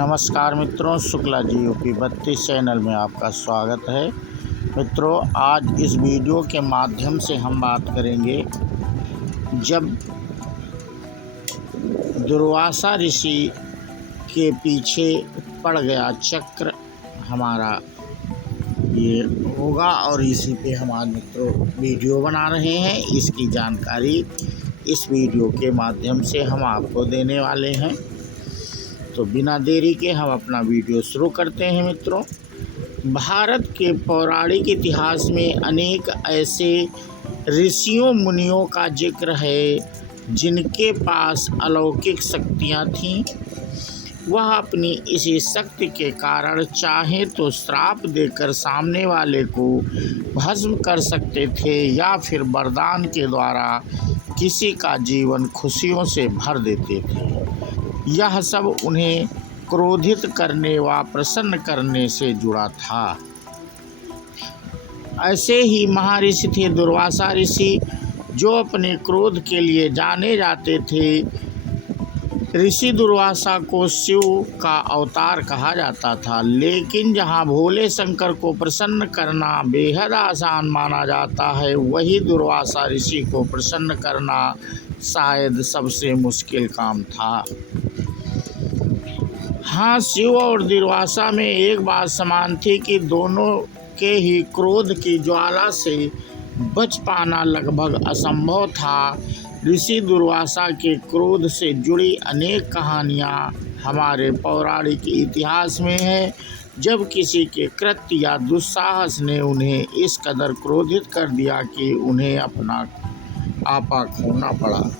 नमस्कार मित्रों, Shukla ji UP 32 channel में आपका स्वागत है। मित्रों, आज इस वीडियो के माध्यम से हम बात करेंगे जब दुर्वासा ऋषि के पीछे पड़ गया चक्र हमारा ये होगा, और इसी पे हम आज मित्रों वीडियो बना रहे हैं। इसकी जानकारी इस वीडियो के माध्यम से हम आपको देने वाले हैं। तो बिना देरी के हम अपना वीडियो शुरू करते हैं। मित्रों, भारत के पौराणिक इतिहास में अनेक ऐसे ऋषियों मुनियों का जिक्र है जिनके पास अलौकिक शक्तियाँ थीं। वह अपनी इसी शक्ति के कारण चाहे तो श्राप देकर सामने वाले को भस्म कर सकते थे या फिर वरदान के द्वारा किसी का जीवन खुशियों से भर देते थे। यह सब उन्हें क्रोधित करने व प्रसन्न करने से जुड़ा था। ऐसे ही महर्षि थे दुर्वासा ऋषि, जो अपने क्रोध के लिए जाने जाते थे। ऋषि दुर्वासा को शिव का अवतार कहा जाता था, लेकिन जहाँ भोले शंकर को प्रसन्न करना बेहद आसान माना जाता है, वही दुर्वासा ऋषि को प्रसन्न करना शायद सबसे मुश्किल काम था। हाँ, शिव और दुर्वासा में एक बात समान थी कि दोनों के ही क्रोध की ज्वाला से बच पाना लगभग असंभव था। ऋषि दुर्वासा के क्रोध से जुड़ी अनेक कहानियाँ हमारे पौराणिक इतिहास में है, जब किसी के कृत्य या दुस्साहस ने उन्हें इस कदर क्रोधित कर दिया कि उन्हें अपना आपा खोना पड़ा।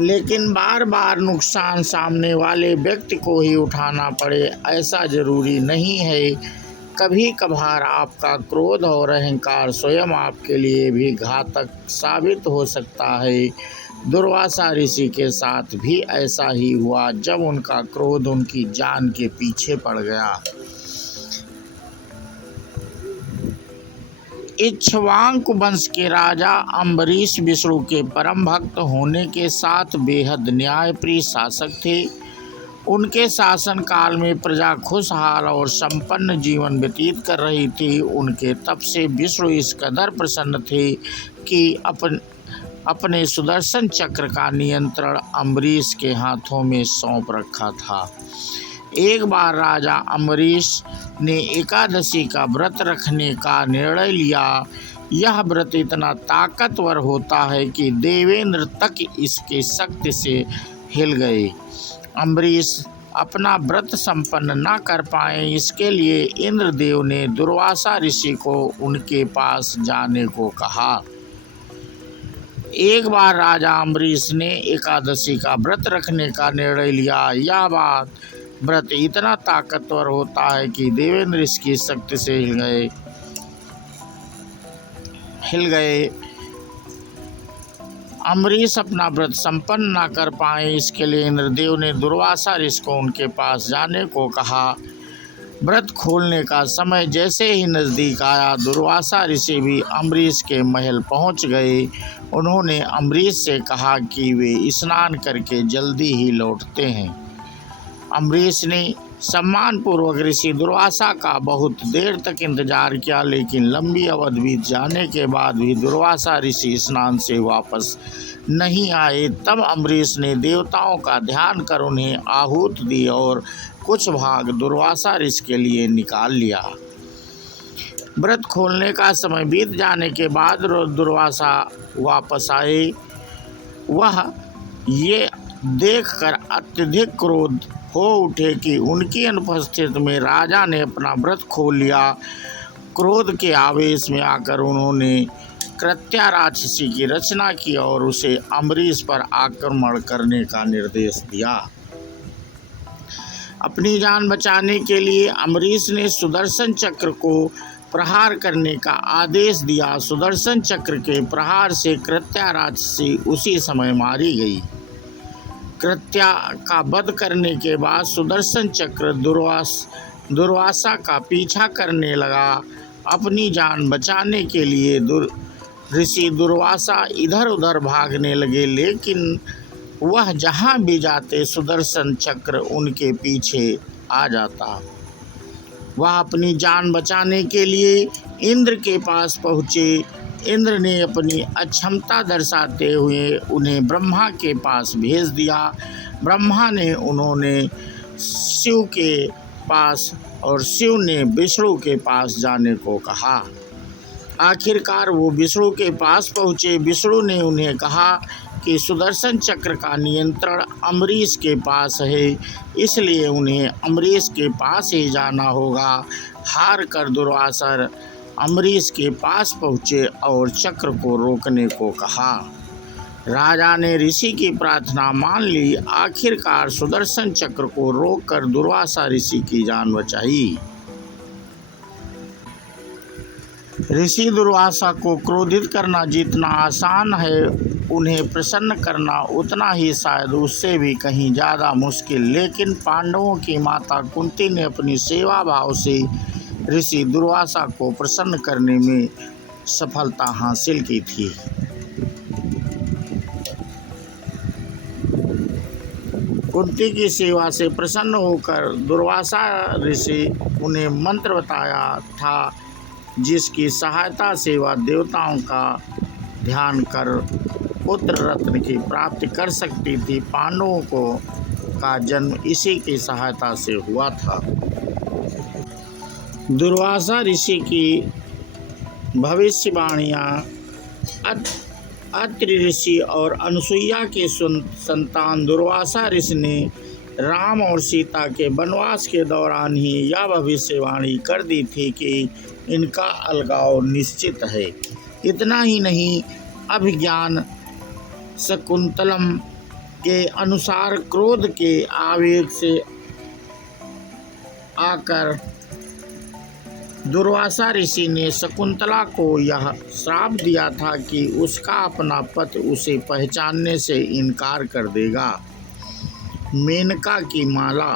लेकिन बार बार नुकसान सामने वाले व्यक्ति को ही उठाना पड़े, ऐसा जरूरी नहीं है। कभी कभार आपका क्रोध और अहंकार स्वयं आपके लिए भी घातक साबित हो सकता है। दुर्वासा ऋषि के साथ भी ऐसा ही हुआ, जब उनका क्रोध उनकी जान के पीछे पड़ गया। इक्ष्वाकु वंश के राजा अम्बरीश विष्णु के परम भक्त होने के साथ बेहद न्यायप्रिय शासक थे। उनके शासन काल में प्रजा खुशहाल और संपन्न जीवन व्यतीत कर रही थी। उनके तप से विष्णु इस कदर प्रसन्न थे कि अपने सुदर्शन चक्र का नियंत्रण अम्बरीश के हाथों में सौंप रखा था। एक बार राजा अम्बरीश ने एकादशी का व्रत रखने का निर्णय लिया। यह व्रत इतना ताकतवर होता है कि देवेंद्र तक इसके शक्ति से हिल गए। अम्बरीश अपना व्रत संपन्न न कर पाए, इसके लिए इंद्रदेव ने दुर्वासा ऋषि को उनके पास जाने को कहा। एक बार राजा अम्बरीश ने एकादशी का व्रत रखने का निर्णय लिया। यह व्रत इतना ताकतवर होता है कि देवेंद्र इसकी शक्ति से हिल गए। अम्बरीश अपना व्रत संपन्न न कर पाए, इसके लिए इंद्रदेव ने दुर्वासा ऋषि को उनके पास जाने को कहा। व्रत खोलने का समय जैसे ही नज़दीक आया, दुर्वासा ऋषि भी अम्बरीश के महल पहुंच गए। उन्होंने अम्बरीश से कहा कि वे स्नान करके जल्दी ही लौटते हैं। अम्बरीश ने सम्मानपूर्वक ऋषि दुर्वासा का बहुत देर तक इंतजार किया, लेकिन लंबी अवधि बीत जाने के बाद भी दुर्वासा ऋषि स्नान से वापस नहीं आए। तब अम्बरीश ने देवताओं का ध्यान कर उन्हें आहूत दी और कुछ भाग दुर्वासा ऋषि के लिए निकाल लिया। व्रत खोलने का समय बीत जाने के बाद दुर्वासा वापस आए। वह ये देखकर अत्यधिक क्रोध हो उठे कि उनकी अनुपस्थिति में राजा ने अपना व्रत खोल लिया। क्रोध के आवेश में आकर उन्होंने कृत्या राक्षसी की रचना की और उसे अम्बरीश पर आक्रमण करने का निर्देश दिया। अपनी जान बचाने के लिए अम्बरीश ने सुदर्शन चक्र को प्रहार करने का आदेश दिया। सुदर्शन चक्र के प्रहार से कृत्या राक्षसी उसी समय मारी गई। कृत्या का वध करने के बाद सुदर्शन चक्र दुर्वासा का पीछा करने लगा। अपनी जान बचाने के लिए ऋषि दुर्वासा इधर उधर भागने लगे, लेकिन वह जहाँ भी जाते सुदर्शन चक्र उनके पीछे आ जाता। वह अपनी जान बचाने के लिए इंद्र के पास पहुँचे। इंद्र ने अपनी अक्षमता दर्शाते हुए उन्हें ब्रह्मा के पास भेज दिया। ब्रह्मा ने उन्होंने शिव के पास और शिव ने विष्णु के पास जाने को कहा। आखिरकार वो विष्णु के पास पहुँचे। विष्णु ने उन्हें कहा कि सुदर्शन चक्र का नियंत्रण अम्बरीश के पास है, इसलिए उन्हें अम्बरीश के पास ही जाना होगा। हार कर दुर्वासा अम्बरीश के पास पहुँचे और चक्र को रोकने को कहा। राजा ने ऋषि की प्रार्थना मान ली। आखिरकार सुदर्शन चक्र को रोककर दुर्वासा ऋषि की जान बचाई। ऋषि दुर्वासा को क्रोधित करना जितना आसान है, उन्हें प्रसन्न करना उतना ही शायद उससे भी कहीं ज़्यादा मुश्किल। लेकिन पांडवों की माता कुंती ने अपनी सेवा भाव से ऋषि दुर्वासा को प्रसन्न करने में सफलता हासिल की थी। कुंती की सेवा से प्रसन्न होकर दुर्वासा ऋषि उन्हें मंत्र बताया था, जिसकी सहायता से वह देवताओं का ध्यान कर पुत्र रत्न की प्राप्ति कर सकती थी। पांडवों का जन्म इसी की सहायता से हुआ था। दुर्वासा ऋषि की भविष्यवाणियाँ अत्रि ऋषि और अनुसुईया के संतान दुर्वासा ऋषि ने राम और सीता के वनवास के दौरान ही यह भविष्यवाणी कर दी थी कि इनका अलगाव निश्चित है। इतना ही नहीं, अभिज्ञान शकुंतलम के अनुसार क्रोध के आवेग से आकर दुर्वासा ऋषि ने शकुंतला को यह श्राप दिया था कि उसका अपना पति उसे पहचानने से इनकार कर देगा। मेनका की माला।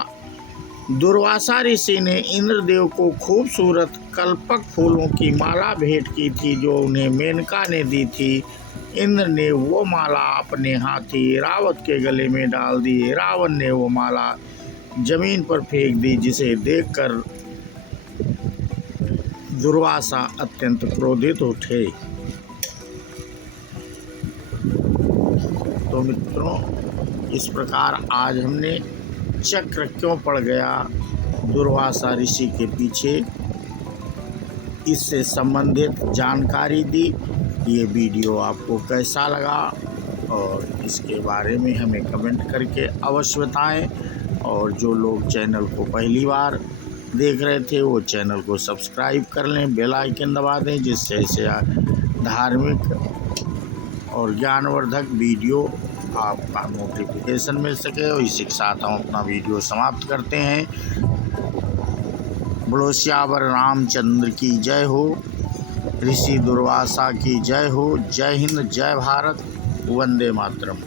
दुर्वासा ऋषि ने इंद्रदेव को खूबसूरत कल्पक फूलों की माला भेंट की थी, जो उन्हें मेनका ने दी थी। इंद्र ने वो माला अपने हाथी रावत के गले में डाल दी। रावण ने वो माला जमीन पर फेंक दी, जिसे देखकर दुर्वासा अत्यंत क्रोधित उठे। तो मित्रों, इस प्रकार आज हमने चक्र क्यों पड़ गया दुर्वासा ऋषि के पीछे, इससे संबंधित जानकारी दी। ये वीडियो आपको कैसा लगा और इसके बारे में हमें कमेंट करके अवश्य बताएं। और जो लोग चैनल को पहली बार देख रहे थे वो चैनल को सब्सक्राइब कर लें, बेल आइकन दबा दें, जिससे ऐसे धार्मिक और ज्ञानवर्धक वीडियो आपका नोटिफिकेशन मिल सके। और इसी के साथ हम अपना वीडियो समाप्त करते हैं। बोलो सियावर रामचंद्र की जय हो, ऋषि दुर्वासा की जय हो। जय हिंद, जय भारत, वंदे मातरम।